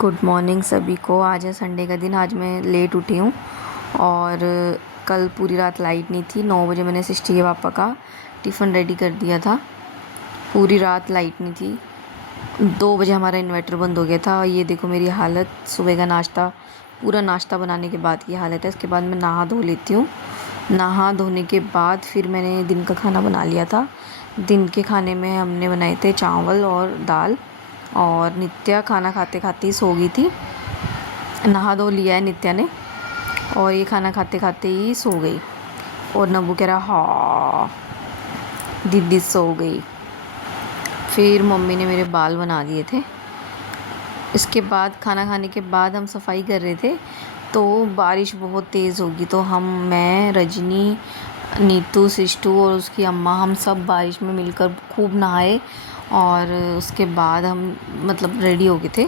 Good morning सभी को। आज है संडे का दिन। आज मैं लेट उठी हूँ और कल पूरी रात लाइट नहीं थी। 9 बजे मैंने सिस्टी के पापा का टिफ़िन रेडी कर दिया था। पूरी रात लाइट नहीं थी। 2 बजे हमारा इन्वर्टर बंद हो गया था। ये देखो मेरी हालत, सुबह का नाश्ता, पूरा नाश्ता बनाने के बाद की हालत है। इसके बाद मैं नहा धो लेती हूँ। नहा धोने के बाद फिर मैंने दिन का खाना बना लिया था। दिन के खाने में हमने बनाए थे चावल और दाल, और नित्या खाना खाते खाते ही सो गई थी। नहा धो लिया है नित्या ने, और ये खाना खाते खाते ही सो गई। और नब्बू कह रहा हाँ दीदी सो गई। फिर मम्मी ने मेरे बाल बना दिए थे। इसके बाद खाना खाने के बाद हम सफाई कर रहे थे तो बारिश बहुत तेज़ होगी, तो मैं, रजनी, नीतू, सिस्टू और उसकी अम्मा, हम सब बारिश में मिलकर खूब नहाए। और उसके बाद हम रेडी हो गए थे।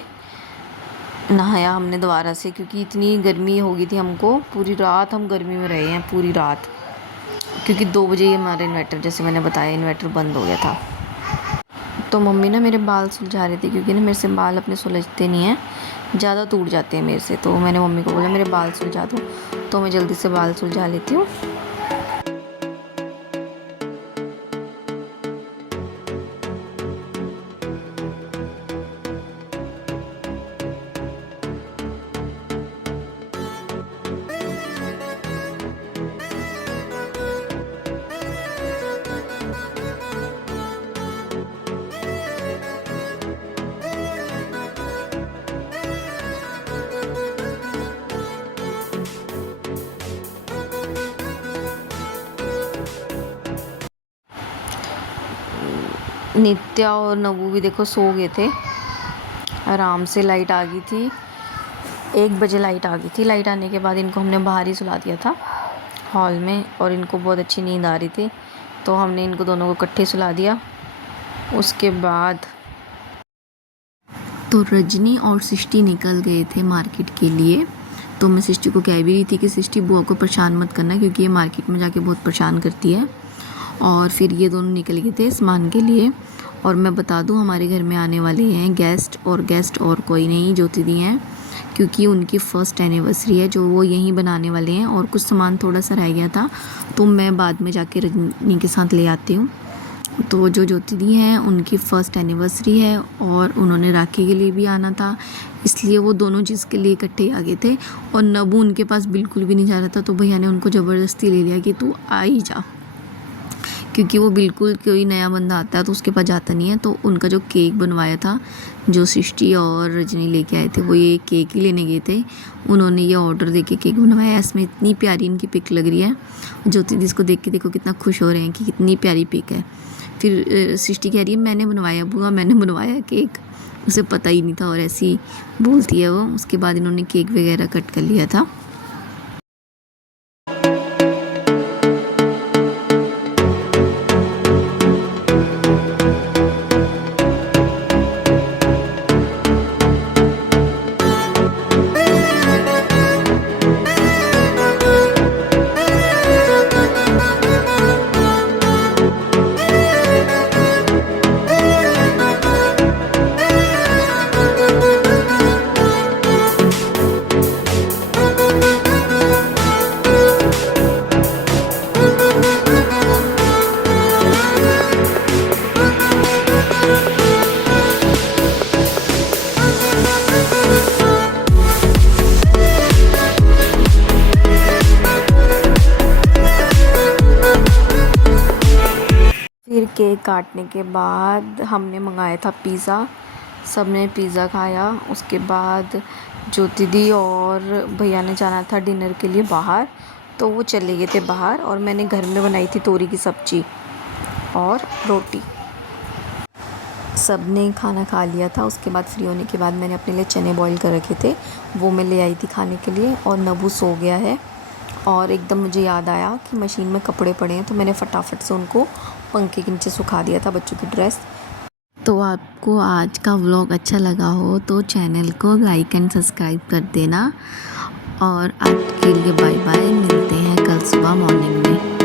नहाया हमने दोबारा से, क्योंकि इतनी गर्मी हो गई थी हमको। पूरी रात हम गर्मी में रहे हैं, पूरी रात, क्योंकि 2 बजे ही हमारा इन्वर्टर, जैसे मैंने बताया, इन्वर्टर बंद हो गया था। तो मम्मी ना मेरे बाल सुलझा रही थी, क्योंकि ना मेरे से बाल अपने सुलझते नहीं हैं, ज़्यादा टूट जाते हैं मेरे से। तो मैंने मम्मी को बोला मेरे बाल सुलझा दो, तो मैं जल्दी से बाल सुलझा लेती हूँ। नित्या और नबू भी देखो सो गए थे आराम से। लाइट आ गई थी, 1 बजे लाइट आ गई थी। लाइट आने के बाद इनको हमने बाहर ही सुला दिया था हॉल में, और इनको बहुत अच्छी नींद आ रही थी, तो हमने इनको दोनों को इकट्ठे सुला दिया। उसके बाद तो रजनी और सिस्टी निकल गए थे मार्केट के लिए। तो मैं सिस्टी को कह भी रही थी कि सिस्टी बुआ को परेशान मत करना, क्योंकि ये मार्केट में जाके बहुत परेशान करती है। और फिर ये दोनों निकल गए थे सामान के लिए। और मैं बता दूं, हमारे घर में आने वाले हैं गेस्ट और कोई नहीं, ज्योति दी हैं, क्योंकि उनकी फ़र्स्ट एनिवर्सरी है जो वो यहीं बनाने वाले हैं। और कुछ सामान थोड़ा सा रह गया था, तो मैं बाद में जाके रजनी के साथ ले आती हूँ। तो जो ज्योति दी हैं उनकी फ़र्स्ट एनिवर्सरी है, और उन्होंने राखी के लिए भी आना था, इसलिए वो दोनों चीज़ के लिए इकट्ठे आ गए थे। और नबू उनके पास बिल्कुल भी नहीं जा रहा था, तो भैया ने उनको ज़बरदस्ती ले लिया कि तू आ ही जा, क्योंकि वो बिल्कुल, कोई नया बंदा आता है तो उसके पास जाता नहीं है। तो उनका जो केक बनवाया था, जो सृष्टि और रजनी लेके आए थे, वो ये केक ही लेने गए थे। उन्होंने ये ऑर्डर देके केक बनवाया। इसमें इतनी प्यारी इनकी पिक लग रही है। ज्योति दी इसको देख के देखो कितना खुश हो रहे हैं कि कितनी प्यारी पिक है। फिर सृष्टि कह रही है मैंने बनवाया बुआ, मैंने बनवाया केक, उसे पता ही नहीं था, और ऐसी बोलती है वो। उसके बाद इन्होंने केक वगैरह कट कर लिया था। फिर केक काटने के बाद हमने मंगाया था पिज़्ज़ा। सब ने पिज़्ज़ा खाया। उसके बाद ज्योति दी और भैया ने जाना था डिनर के लिए बाहर, तो वो चले गए थे बाहर। और मैंने घर में बनाई थी तोरी की सब्ज़ी और रोटी। सब ने खाना खा लिया था। उसके बाद फ्री होने के बाद मैंने अपने लिए चने बॉईल कर रखे थे, वो मैं ले आई थी खाने के लिए। और नबू सो गया है। और एकदम मुझे याद आया कि मशीन में कपड़े पड़े हैं, तो मैंने फटाफट से उनको पंखे के नीचे सुखा दिया था, बच्चों की ड्रेस। तो आपको आज का व्लॉग अच्छा लगा हो तो चैनल को लाइक एंड सब्सक्राइब कर देना। और आज के लिए बाय बाय, मिलते हैं कल सुबह मॉर्निंग में।